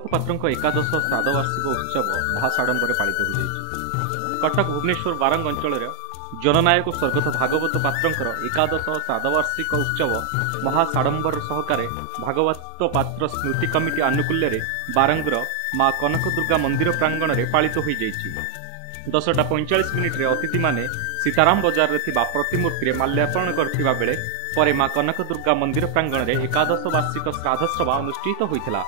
भागवत पात्र एकादश श्राद्धवार्षिक उत्सव महासाड़ंबर पालित हो कटक भुवनेश्वर बारंग अंचल जननायक स्वर्गत भागवत पात्र एकादश श्राद्धवार्षिक उत्सव महासाड़ंबर सहकारे भागवत पात्र स्मृति कमिटी आनुकूल्य बारंगर माँ कनक दुर्गा मंदिर प्रांगण में पालित हो 10:45 अतिथि माने सीताराम बजार रे प्रतिमूर्ति माल्यार्पण करथिबा बेले परे माँ कनक दुर्गा मंदिर प्रांगण में एकादश वार्षिक श्राद्ध सभा अनुष्ठित होइथिला।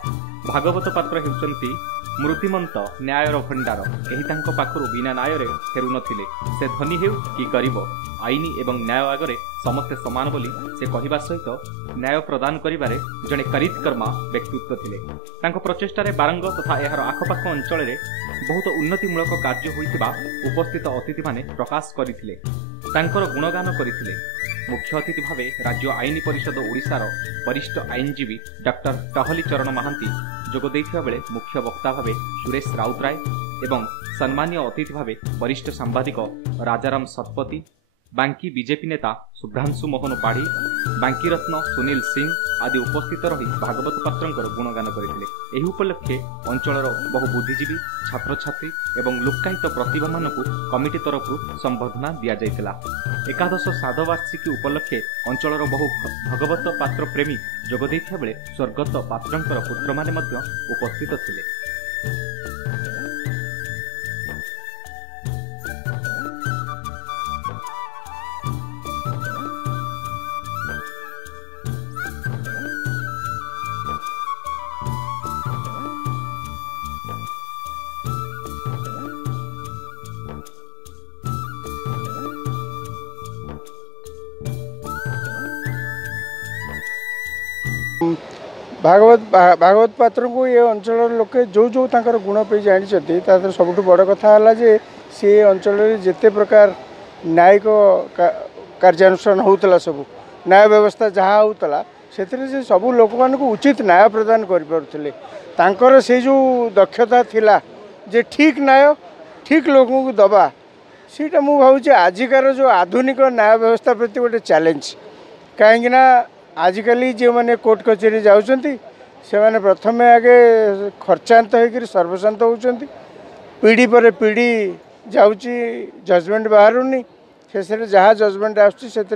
भागवत पात्र हेउचंती मृत्युमंत न्यायर भंडार। एही तांको पाखरु बिना न्याय फेरु नथिले। से धनी हेउ कि गरीब आईन एवं न्याय आगरे समस्ते समान बोली से कहवा सहित न्याय प्रदान करिबारे जणे करितकर्मा व्यक्तित्व थिले। तांको प्रचेष्टारे बारंग तथा एहार आखपाख अंचल में बहुत उन्नतिमूलक कार्य होइतिबा उपस्थित अतिथि माने प्रकाश करथिले। तांकर गुणगान करथिले। मुख्य अतिथि भावे राज्य आईन परिषद ओडिशार वरिष्ठ आईनजीवी डॉक्टर टहली चरण महांती जोग देथिबा बेले मुख्य वक्ता भावे सुरेश राउतराय एवं सम्मानीय अतिथि भावे वरिष्ठ सांबादिक राजाराम सतपति, बांकी बीजेपी नेता शुभ्रांशु मोहन पाढ़ी, बांकी रत्न सुनील सिंह आदि उपस्थित रही भागवत पात्र गुणगान करथिले। एही उपलक्षे अंचलर बहु बुद्धिजीवी छात्र छात्री एवं लोकायत प्रतिभा मानकु कमिटी तरफ संबर्धना दिया जायतिला। एकादश श्राद्धवार्षिकी उपलक्षे अंचलर बहु भागवत पात्र प्रेमी जोग दैथिबा बेले स्वर्गत पात्रंकर पुत्र माने मध्य उपस्थित थिले। भागवत पात्र को ये अंचल लोके जो जो तांकर गुण पे जानते सबुठ बड़ कथा है जे सी अंचल जिते प्रकार न्यायिक कार्यानुष्ठान होता सब न्याय व्यवस्था जहाँ होता से सब लोक मान उचित न्याय प्रदान कर से जो दक्षता थिला जे ठीक न्याय ठीक लोगों को दबा सीटा मु भावुँ आजिकार जो आधुनिक न्याय व्यवस्था प्रति गोटे चैलेंज कहीं आजिकल जो मैंने कोर्ट कचेरी जाऊँगी से मैंने प्रथम आगे खर्चांत होकर सर्वशांत होती पीढ़ी पर पीढ़ी जाऊँगी जजमेंट बाहरुनी शेष जहाँ जजमेंट आसुँच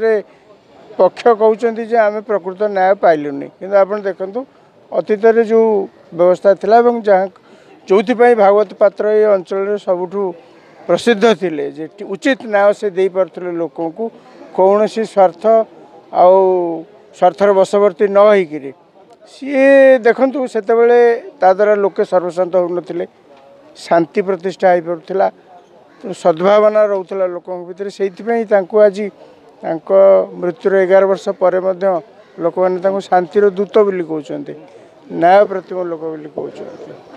पक्ष कहते आम प्रकृत न्याय पाइलुनी कि आप देखु अतीत जो व्यवस्था थिला जहाँ जो भागवत पात्र ये अंचल सबुठ प्रसिद्ध थिले जे उचित न्याय से दे पारे लोक कौन स्वार्थ आउ स्वार्थर बशवर्ती न होकर सी देखु से द्वारा लोके सर्वशांत होते शांति प्रतिष्ठा हो पारा तो सद्भावना रोला लोकों भितर से आज मृत्युर 11 वर्ष पर लोक मैंने शांतिर दूत बोली कहते न्याय प्रतिम लोक बोली कहते।